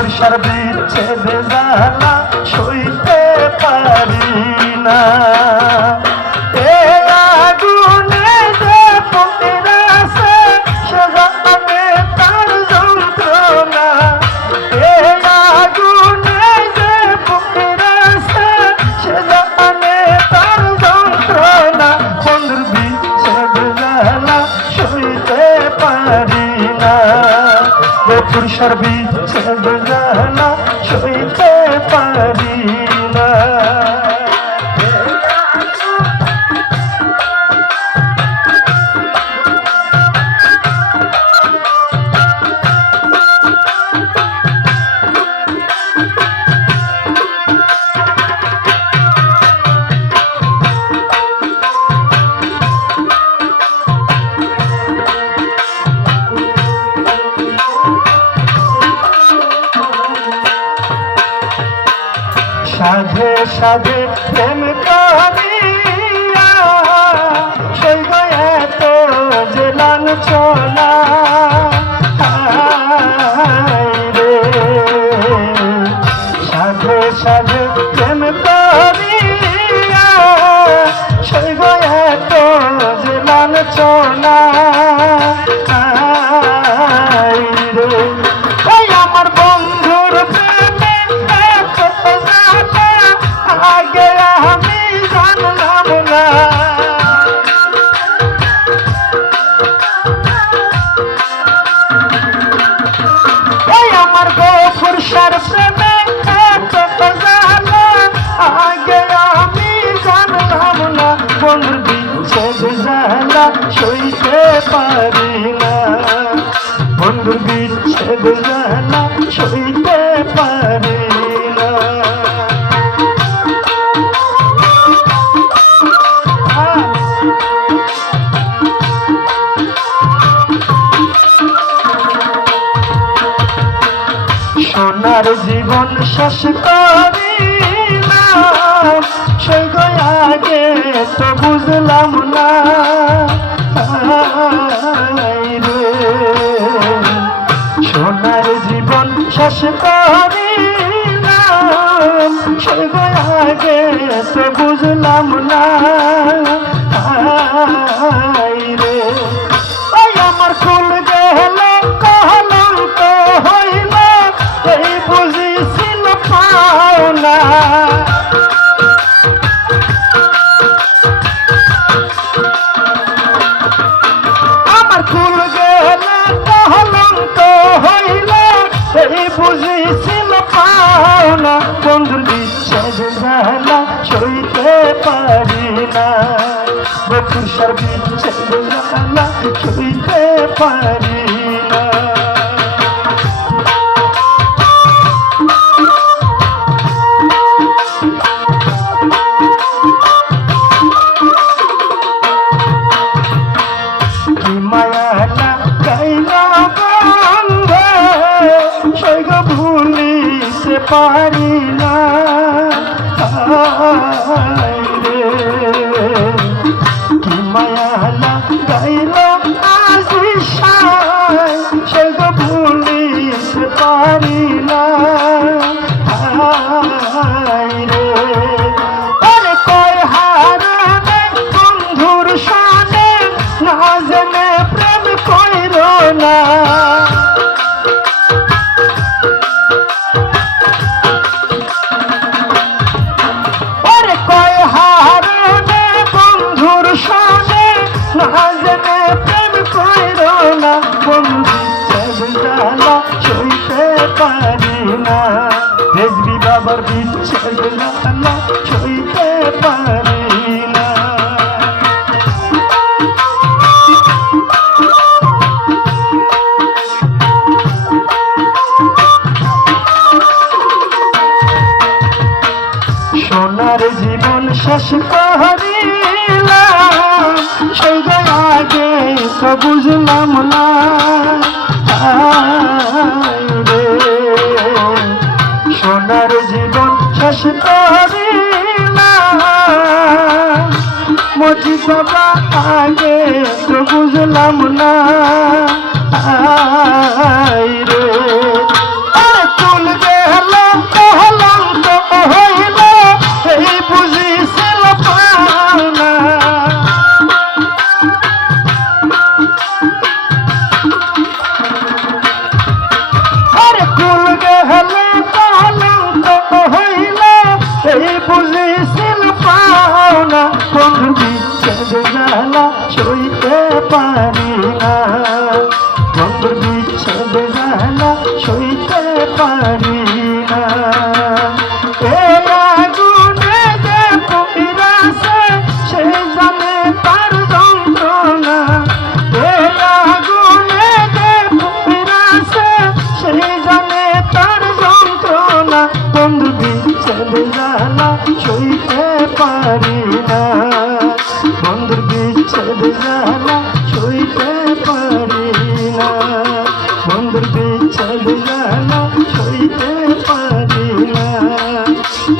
বকুড়সার বিচ্ছেদ জ্বালা সইতে পারি না। এ আগুনে যে পুড়িয়াছে সে জানে তার যন্ত্রণা। এ আগুনে যে পুড়িয়াছে সে জানে তার যন্ত্রণা। বন্ধুর বিচ্ছেদ জ্বালা সইতে পারি না। বকুড়সার বিচ্ছেদ জ্বালা সইতে পারি না। সাধে সাধে প্রেম করিয়া সইব এত যে লাঞ্ছনা। রে সাধে সাধে প্রেম করিয়া সইব এত যে লাঞ্ছনা। রে আমার বন্ধুর প্রেমে আগে আমি জানলাম না। এই আমার বকুড়সার প্রেমে আগে আমি জানলাম না। বন্ধুর বিচ্ছেদ জ্বালা সইতে পারি না। বন্ধুর বিচ্ছেদ জ্বালা সইতে পারি না। সোনার জীবন শেষ করিলাম সেই আগে তো বুঝলাম না। রে সোনার জীবন শেষ করিলাম সেই আগে তো বুঝলাম না। রে ওই আমার ফুল গেল কলঙ্ক হইল এই বুঝিছিল পাওনা। আমার ফুল গেল কলঙ্ক হইল এই বুঝিছিল পাওনা। বন্ধুর বিচ্ছেদ জ্বালা সইতে পারি না। বকুড়সার বিচ্ছেদ জ্বালা সইতে পারি না। মায়ালা গাইলা বন্ধে সৈগ ভুলিতে পারি না। রে মায়ালা গাইলা আজি সৈগ ভুলিতে পারি না। রে আরে কয় হারানে বন্ধুর সানে না জেনে প্রেম কইর না। ওরে কয় হারানে বন্ধুর সানে না জেনে প্রেম কইর না। বন্ধুর জ্বালা সইতে পারি না। রেজবি বাবার বিচ্ছেদ জ্বালা সইতে পারি না। সোনার জীবন শেষ করিলাম সেই আগে তো বুঝলাম না। রে সোনার জীবন শেষ করিলাম মজি বাবা আগে তো বুঝলাম না। রে তুল পারি না, বন্ধুর বিচ্ছেদ জ্বালা সইতে পারি না। এই আগুনে যে পুড়িয়াছে সে জানে তার যন্ত্রণা, এই আগুনে যে পুড়িয়াছে সে জানে তার যন্ত্রণা, বন্ধুর বিচ্ছেদ জ্বালা সইতে পারি না, বন্ধুর বিচ্ছেদ জ্বালা সইতে পারি না, বন্ধুর বিচ্ছেদ জ্বালা সইতে পারি না,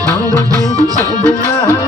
বন্ধুর বিচ্ছেদ জ্বালা